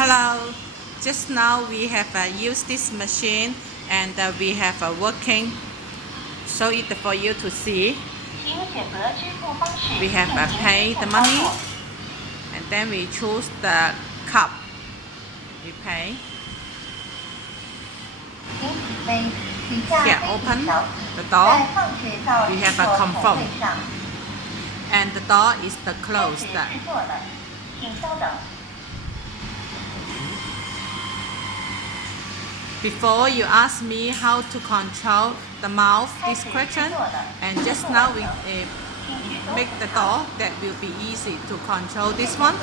Hello, just now we have used this machine and we have working. Show it for you to see. We have pay the money and then we choose the cup. We pay. Here open the door. We have a confirm. And the door is the closed. Before you ask me how to control the mouth discretion, and just now we make the door that will be easy to control this one.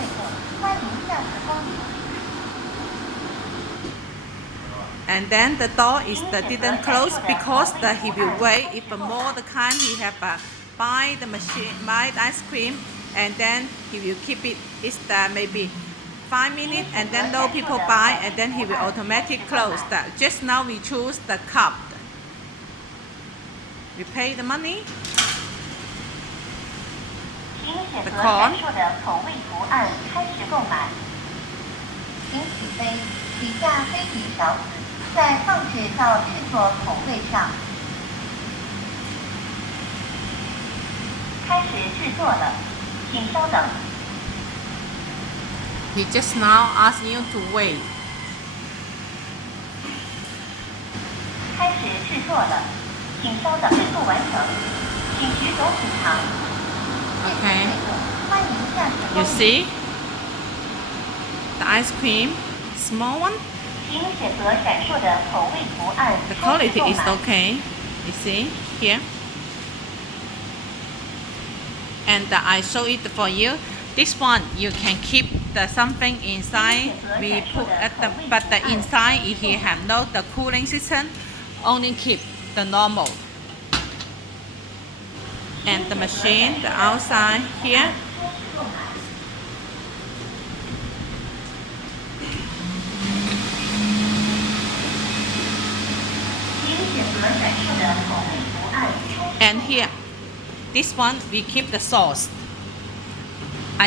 And then the door is didn't close because he will wait if more the time he have buy the machine, buy the ice cream, and then he will keep it. It's maybe 5 minutes, and then no people buy, and then he will automatically close. Just now we choose the cup. We pay the money. The corn. He just now asked you to wait. Okay. You see? The ice cream, small one. The quality is okay. You see here. And I show it for you. This one you can keep something inside. We put at but the inside if you have the cooling system, only keep the normal. And the machine, the outside here. And here, this one we keep the sauce.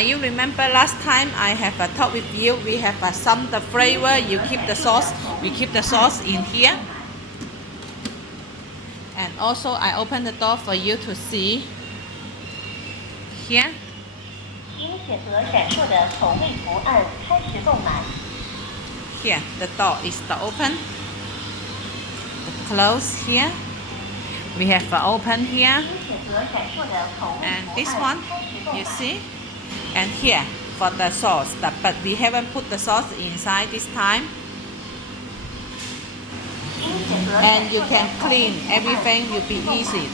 You remember last time I have talked with you, we have some the flavor, you keep the sauce, we keep the sauce in here. And also I open the door for you to see. Here. Here, the door is open. The close here. We have open here. And this one, you see? And here for the sauce, but we haven't put the sauce inside this time. And you can clean everything, will be easy.